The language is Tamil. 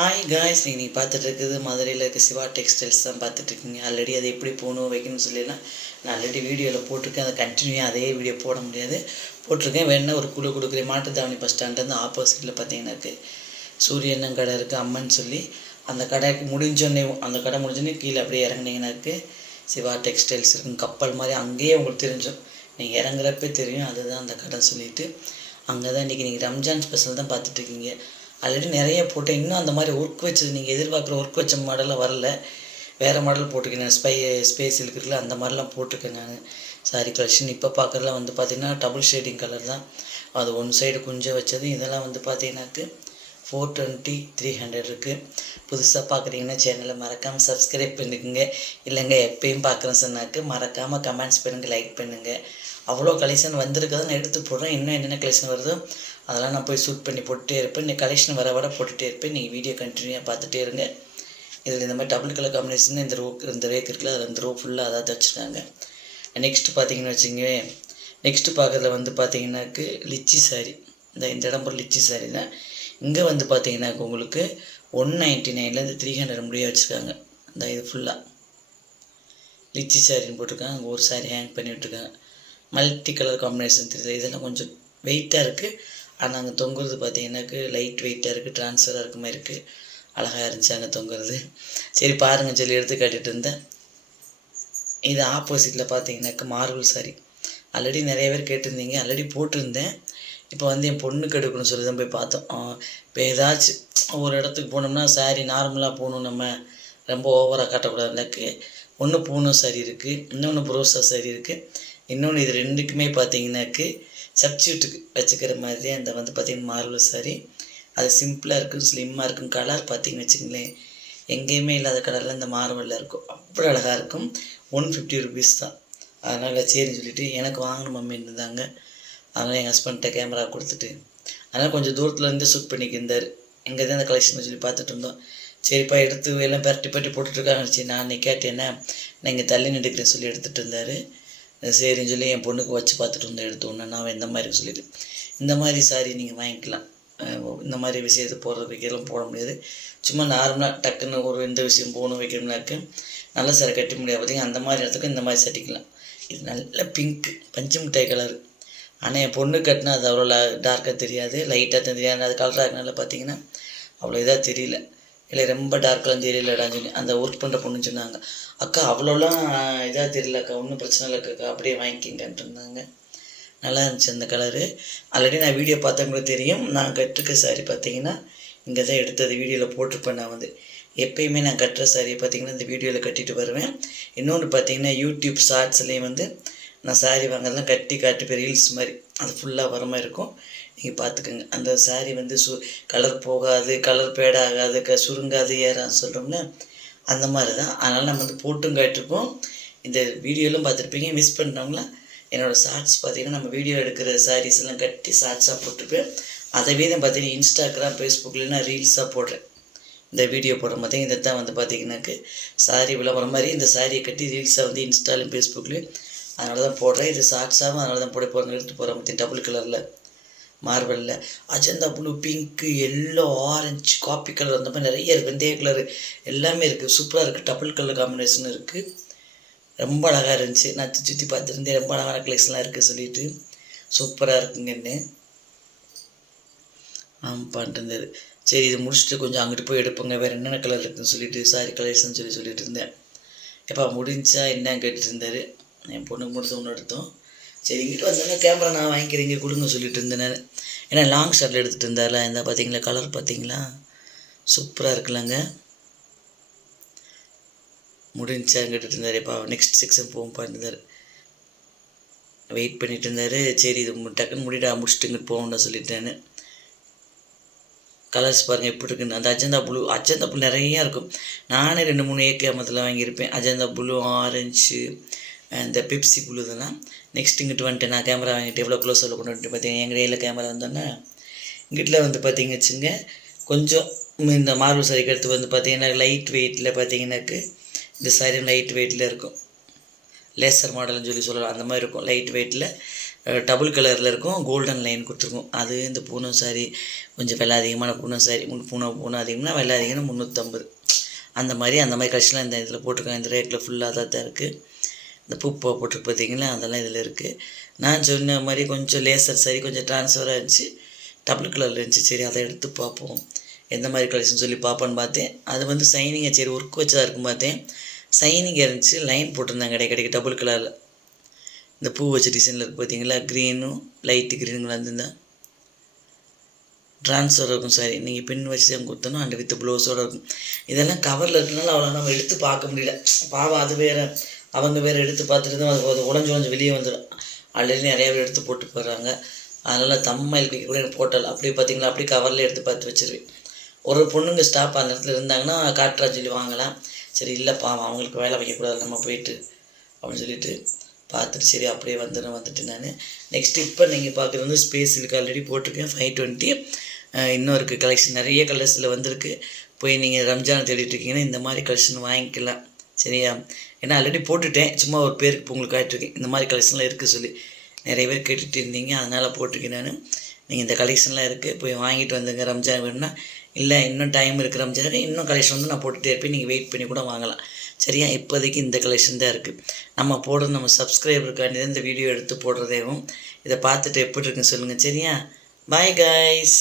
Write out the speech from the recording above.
ஹாய் காய்ஸ் நீங்கள் நீங்கள் பார்த்துட்டு இருக்குது மதுரையில் இருக்க சிவா டெக்ஸ்டைல்ஸ் தான் பார்த்துட்ருக்கீங்க ஆல்ரெடி அது எப்படி போகணும் வைக்கணும்னு சொல்லிடலாம் நான் ஆல்ரெடி வீடியோவில் போட்டிருக்கேன். அதை கண்டினியூ அதே வீடியோ போட முடியாது? போட்டிருக்கேன். வேணா ஒரு குழு கொடுக்குறேன். மாட்டுத்தாவணி பஸ் ஸ்டாண்ட்லேருந்து ஆப்போசிட்டில் பார்த்தீங்கன்னா இருக்குது கடை இருக்குது அம்மன் சொல்லி. அந்த கடைக்கு முடிஞ்சோடனே அந்த கடை முடிஞ்சோடனே கீழே அப்படியே இறங்குனீங்கன்னா இருக்குது சிவா டெக்ஸ்டைல்ஸ் இருக்கும் கப்பல் மாதிரி அங்கேயே உங்களுக்கு தெரிஞ்சும் நீங்கள் இறங்குறப்பே தெரியும். அதுதான் அந்த கடை சொல்லிட்டு. அங்கே தான் இன்றைக்கி நீங்கள் ரம்ஜான் ஸ்பெஷல் தான் பார்த்துட்ருக்கீங்க ஆல்ரெடி நிறைய போட்டேன் இன்னும் அந்த மாதிரி ஒர்க் வச்சது நீங்கள் எதிர்பார்க்குற ஒர்க் வச்ச மாடலில் வரல. வேறு மாடல் போட்டிருக்கேன் ஸ்பை ஸ்பேஸ் இருக்குல்ல அந்த மாதிரிலாம் போட்டிருக்கேன் நான். சாரி கலெக்ஷன் இப்போ பார்க்குறதுலாம் வந்து பார்த்திங்கன்னா டபுள் ஷேடிங் கலர் தான். அது ஒன் சைடு குஞ்ச வச்சது. இதெல்லாம் வந்து பார்த்தீங்கன்னாக்கு ஃபோர் டுவெண்ட்டி த்ரீ ஹண்ட்ரட் இருக்குது புதுசாக பார்க்குறீங்கன்னா சேனலை மறக்காமல் சப்ஸ்கிரைப் பண்ணிக்கோங்க. இல்லைங்க எப்பயும் பார்க்குறேன் சொன்னாக்கு மறக்காமல் கமெண்ட்ஸ் பண்ணுங்கள் லைக் பண்ணுங்கள் அவ்வளோ கலெக்ஷன் வந்திருக்கதான் நான் எடுத்து போடுறேன். இன்னும் என்னென்ன கலெக்ஷன் வருதோ அதெல்லாம் நான் போய் ஷூட் பண்ணி போட்டுட்டே இருப்பேன். நீ கலெக்ஷன் வர வர போட்டுகிட்டே இருப்பேன். நீங்கள் வீடியோ கண்டினியூவாக பார்த்துட்டே இருங்க. இதில் இந்த மாதிரி டபுள் கலர் காம்பினேஷன் இந்த ரோ இந்த ரேக் இருக்குல்ல அதில் இந்த ரோ ஃபுல்லாக அதாவது வச்சுருக்காங்க. நெக்ஸ்ட்டு பார்த்தீங்கன்னு வச்சுக்கவே நெக்ஸ்ட்டு பார்க்குறதுல வந்து பார்த்தீங்கன்னாக்கு லிச்சி சாரி இந்த இந்த இடம் போகிற லிச்சி சாரி தான். இங்கே வந்து பார்த்தீங்கன்னா உங்களுக்கு ஒன் நைன்ட்டி நைன்லேருந்து த்ரீ ஹண்ட்ரட் முடிய வச்சுருக்காங்க. இந்த இது ஃபுல்லாக லிச்சி சாரின்னு போட்டிருக்காங்க. அங்கே ஒரு சாரி ஹேங் பண்ணி விட்ருக்காங்க மல்டி கலர் காம்பினேஷன் தெரியுது? இதெல்லாம் கொஞ்சம் வெயிட்டாக இருக்குது ஆனால் அங்கே தொங்குறது பார்த்தீங்கன்னாக்கு லைட் வெயிட்டாக இருக்குது ட்ரான்ஸ்ஃபராக இருக்க. மாதிரி இருக்குது அழகாக இருந்துச்சு அங்கே தொங்குறது. சரி பாருங்கள் சொல்லி எடுத்து காட்டிகிட்டு இருந்தேன். இது ஆப்போசிட்டில் பார்த்தீங்கன்னாக்க மார்பிள் சாரி ஆல்ரெடி நிறைய பேர் கேட்டிருந்தீங்க. ஆல்ரெடி போட்டிருந்தேன். இப்போ வந்து என் பொண்ணுக்கு எடுக்கணும்னு சொல்லி தான் போய் பார்த்தோம். இப்போ ஏதாச்சும் ஒரு இடத்துக்கு போனோம்னா சாரி நார்மலாக போகணும் நம்ம. ரொம்ப ஓவராக காட்டக்கூடாது எனக்கு ஒன்று பூனும் சாரி இருக்குது இன்னொன்று புரோசா சாரி இருக்குது இன்னொன்று இது ரெண்டுக்குமே பார்த்தீங்கன்னாக்கு சப்ஸ்டியூட்டுக்கு வச்சுக்கிற மாதிரி அந்த வந்து பார்த்திங்கன்னா மார்பிள் சாரி அது சிம்பிளாக இருக்கும் ஸ்லிம்மாக இருக்கும். கலர் பார்த்தீங்கன்னு வச்சுங்களேன் எங்கேயுமே இல்லாத கலரில் இந்த மார்பிளில் இருக்கும். அவ்வளோ அழகாக இருக்கும். ஒன் ஃபிஃப்டி ருபீஸ் தான். அதனால் சரின்னு சொல்லிவிட்டு எனக்கு வாங்கணும் மம்மின்னு இருந்தாங்க அதனால் எங்கள் ஹஸ்பண்ட்ட கேமரா கொடுத்துட்டு அதனால் கொஞ்சம் தூரத்துலேருந்து ஷூட் பண்ணிக்கிருந்தார். எங்கே தான் அந்த கலெக்ஷன் சொல்லி பார்த்துட்டு இருந்தோம். சரிப்பா எடுத்து எல்லாம் பரட்டி பரட்டி போட்டுட்ருக்காங்க. சரி நான் அன்றைக்கி கேட்டேன்னா நான் இங்கே தள்ளி நின்றுக்கிறேன்னு சொல்லி எடுத்துகிட்டு இருந்தார். சரின்னு சொல்லி என் பொண்ணுக்கு வச்சு பார்த்துட்டு இருந்தேன் எடுத்தோன்னே நான் இந்த மாதிரி சொல்லிட்டு. இந்த மாதிரி சாரி நீங்கள் வாங்கிக்கலாம். இந்த மாதிரி விஷயத்தை போடுற வைக்கலாம் போட முடியாது. சும்மா நார்மலாக டக்குன்னு ஒரு இந்த விஷயம் போகணும் வைக்கணும்னாக்கு நல்ல சாரி கட்டி முடியாது. பார்த்தீங்க அந்த மாதிரி இடத்துக்கு இந்த மாதிரி சட்டிக்கலாம். இது நல்ல பிங்க் பஞ்சு மிட்டாய் கலர் ஆனால் என் பொண்ணு கட்டினா அது அவ்வளோ டார்க்காக தெரியாது லைட்டாக தான் தெரியாது. அது கலராக இருக்கனால பார்த்தீங்கன்னா அவ்வளோ இதாக தெரியல. இல்லை ரொம்ப டார்க்கெலாம் தெரியலடான்னு சொல்லி அந்த ஒர்க் பண்ணுற பொண்ணுன்னு சொன்னாங்க. அக்கா அவ்வளோலாம் இதாக தெரியல அக்கா ஒன்றும் பிரச்சனை இல்லைக்கா அப்படியே வாங்கிக்கிங்கன்ட்டு இருந்தாங்க. நல்லா இருந்துச்சு அந்த கலரு ஆல்ரெடி நான் வீடியோ பார்த்தவங்களுக்கு தெரியும். நான் கட்டிருக்க சாரி பார்த்தீங்கன்னா இங்கே தான் எடுத்தது வீடியோவில் போட்டிருப்பேன் நான் வந்து. எப்பயுமே நான் கட்டுற சாரியை பார்த்தீங்கன்னா இந்த வீடியோவில் கட்டிட்டு வருவேன். இன்னொன்று பார்த்தீங்கன்னா யூடியூப் ஷார்ட்ஸ்லேயும் வந்து நான் சாரி வாங்குறதுலாம் கட்டி காட்டி போய் ரீல்ஸ் மாதிரி. அது ஃபுல்லாக வர மாதிரி இருக்கும். நீங்கள் பார்த்துக்கோங்க அந்த சாரீ வந்து சு கலர் போகாது கலர் பேட் ஆகாது க சுருங்காது ஏறான்னு சொல்கிறோம்ல அந்த மாதிரி தான். அதனால் நம்ம வந்து போட்டும் காட்டிருப்போம். இந்த வீடியோலாம் பார்த்துருப்பீங்க மிஸ் பண்ணுறவங்களா என்னோடய ஷார்ட்ஸ் பார்த்தீங்கன்னா நம்ம வீடியோ எடுக்கிற சாரீஸ் எல்லாம் கட்டி ஷார்ட்ஸாக போட்டிருப்பேன். அதவே தான் பார்த்தீங்கன்னா இன்ஸ்டாகிராம் ஃபேஸ்புக்கில் நான் ரீல்ஸாக போடுறேன். இந்த வீடியோ போடுற மாதிரி இதை தான் வந்து பார்த்தீங்கன்னாக்கு சாரி விளம்பரம் மாதிரி இந்த சாரியை கட்டி ரீல்ஸாக வந்து இன்ஸ்டாலையும் ஃபேஸ்புக்லேயும் அதனால தான் போடுறேன். இது சாக்ஸாகவும் அதனால தான் போட போகிறேன் எடுத்து போகிறேன் மற்ற டபுள் கலரில் மார்பலில் Ajanta blue pink yellow orange coffee colour அந்த மாதிரி நிறைய இருக்குது வெந்தய கலர் எல்லாமே இருக்குது சூப்பராக இருக்குது டபுள் கலர் காம்பினேஷன் இருக்குது ரொம்ப அழகாக இருந்துச்சு. நான் சுற்றி சுற்றி பார்த்துருந்தேன். ரொம்ப அழகான கலெக்ஷன்லாம் இருக்குது சொல்லிட்டு. சூப்பராக இருக்குங்கன்னு ஆமாம் சரி இது முடிச்சுட்டு கொஞ்சம் அங்கிட்டு போய் எடுப்போங்க. வேறு என்னென்ன கலர் இருக்குதுன்னு சொல்லிட்டு சாரி கலர்ஸ்ன்னு சொல்லி சொல்லிட்டு இருந்தேன். எப்போ முடிஞ்சா என்னன்னு கேட்டுட்டு இருந்தார். என் பொண்ணுக்கு முடித்த ஒன்று எடுத்தோம் சரி இங்கிட்டு வந்தாங்க கேமரா நான் வாங்கிக்கிறேன் இங்கே கொடுங்க சொல்லிட்டு இருந்தேன் ஏன்னா லாங் ஷார்ட்டில் எடுத்துகிட்டு இருந்தால இந்த பார்த்தீங்களா கலர் பார்த்தீங்களா சூப்பராக இருக்குல்லங்க. முடிஞ்சா கேட்டுட்டு இருந்தார் இப்போ நெக்ஸ்ட் செக்ஷன் போகும் பண்ணிருந்தார் வெயிட் பண்ணிட்டு இருந்தார். சரி இது டக்குன்னு முடிடா முடிச்சுட்டு இங்கிட்டு போகணும்னு சொல்லிட்டேன்னு கலர்ஸ் பாருங்கள் எப்படி இருக்குன்னு. அந்த அஜந்தா ப்ளூ அஜந்தா ப்ளூ நிறையா இருக்கும். நானே ரெண்டு மூணு ஏகேமத்தில் வாங்கியிருப்பேன். அஜந்தா ப்ளூ ஆரஞ்சு இந்த பெப்சி ப்ளூ இதெல்லாம் நெக்ஸ்ட் இங்கிட்டு வந்துட்டு நான் கேமரா வாங்கிட்டு எவ்வளோ க்ளோஸில் கொண்டு வந்துட்டு பார்த்தீங்கன்னா எங்கள் கையில் கேமரா வந்தோன்னே இங்கிட்டில் வந்து பார்த்தீங்க வச்சுங்க கொஞ்சம் இந்த மார்பிள் சாரிக்கு எடுத்து வந்து பார்த்தீங்கன்னா லைட் வெயிட்டில் பார்த்தீங்கன்னாக்கு இந்த சாரி லைட் வெயிட்டில் இருக்கும். லேசர் மாடல்னு சொல்லி சொல்லலாம். அந்த மாதிரி இருக்கும். லைட் வெயிட்டில் டபுள் கலரில் இருக்கும். கோல்டன் லைன் கொடுத்துருக்கும். அது இந்த பூனம் சாரி கொஞ்சம் விலை அதிகமான பூனம் சாரி பூனம் பூனம் அதிகம்னா விலை அதிகம்னா முந்நூற்றம்பது அந்த மாதிரி அந்த மாதிரி கலெக்ஷன்லாம் இந்த இதில் போட்டிருக்காங்க. இந்த ரேட்டில் ஃபுல்லாக தான் இருக்குது இந்த பூ போட்டிருக்கு பார்த்தீங்களா? அதெல்லாம் இதில் இருக்குது நான் சொன்ன மாதிரி கொஞ்சம் லேசர் சரி கொஞ்சம் ட்ரான்ஸ்ஃபராக இருந்துச்சு. டபுள் கலரில் இருந்துச்சு. சரி அதை எடுத்து பார்ப்போம். எந்த மாதிரி கலெக்ஷன் சொல்லி பார்ப்போன்னு பார்த்தேன். அது வந்து சைனிங்கை சரி ஒர்க் வச்சதாக இருக்கும் பார்த்தேன். சைனிங் இருந்துச்சு. லைன் போட்டிருந்தாங்க கிடைக்க கிடைக்க. டபுள் கலரில் இந்த பூ வச்ச டிசைனில் இருக்குது பார்த்தீங்களா? க்ரீனும் லைட்டு க்ரீனும் வந்துருந்தேன் ட்ரான்ஸ்ஃபர் இருக்கும் சாரி நீங்கள் பின் வச்சு தான் கொடுத்தணும் அண்ட் வித் ப்ளவுஸோடு இருக்கும். இதெல்லாம் கவரில் இருக்கனால அவ்வளோ நம்ம எடுத்து பார்க்க முடியல. பாவம் அது வேறு. அவங்க வேறு எடுத்து பார்த்துட்டு தான் அது அது உடஞ்சி உடஞ்சி வெளியே வந்துடும் ஆல்ரெடி நிறையா பேர் எடுத்து போட்டு போயிடுறாங்க அதனால் தம்மையில் கூட எனக்கு போட்டல் அப்படியே பார்த்தீங்களா? அப்படியே கவரில் எடுத்து பார்த்து வச்சிருவேன். ஒரு பொண்ணுங்க ஸ்டாப் அந்த இடத்துல இருந்தாங்கன்னா காட்டுறா சொல்லி வாங்கலாம். சரி இல்லைப்பா அவங்களுக்கு வேலை வைக்கக்கூடாது நம்ம போயிட்டு அப்படின்னு சொல்லிட்டு பார்த்துட்டு சரி அப்படியே வந்துடும் வந்துட்டு நான். நெக்ஸ்ட் இப்போ நீங்கள் பார்க்குறது வந்து ஸ்பேஸ் இருக்குது ஆல்ரெடி போட்டிருக்கேன் ஃபைவ் டுவெண்ட்டி இன்னும் இருக்குது கலெக்ஷன் நிறைய கலர்ஸில் வந்திருக்கு. போய் நீங்கள் ரம்ஜான் தேடிட்டு இருக்கீங்கன்னா இந்த மாதிரி கலெக்ஷன் வாங்கிக்கலாம். சரியா? ஏன்னா ஆல்ரெடி போட்டுட்டேன். சும்மா ஒரு பேருக்கு உங்களுக்கு ஆகிட்டுருக்கேன் இந்த மாதிரி கலெக்ஷன்லாம் இருக்குது சொல்லி. நிறைய பேர் கேட்டுகிட்டு இருந்தீங்க. அதனால் போட்டிருக்கேன் நான். நீங்கள் இந்த கலெக்ஷன்லாம் இருக்குது போய் வாங்கிட்டு வந்துங்க. ரம்ஜான் வேணும்னா. இல்லை இன்னும் டைம் இருக்குது ரம்ஜான் இன்னும் கலெக்ஷன் வந்து நான் போட்டுகிட்டே இருப்பேன். நீங்கள் வெயிட் பண்ணி கூட வாங்கலாம். சரியா? இப்போதைக்கு இந்த கலெக்ஷன் தான் இருக்குது நம்ம போடுறது நம்ம சப்ஸ்கிரைபருக்காண்டி தான் இந்த வீடியோ எடுத்து போடுறதேவும். இதை பார்த்துட்டு எப்படி இருக்குன்னு சொல்லுங்கள் சரியா? Bye guys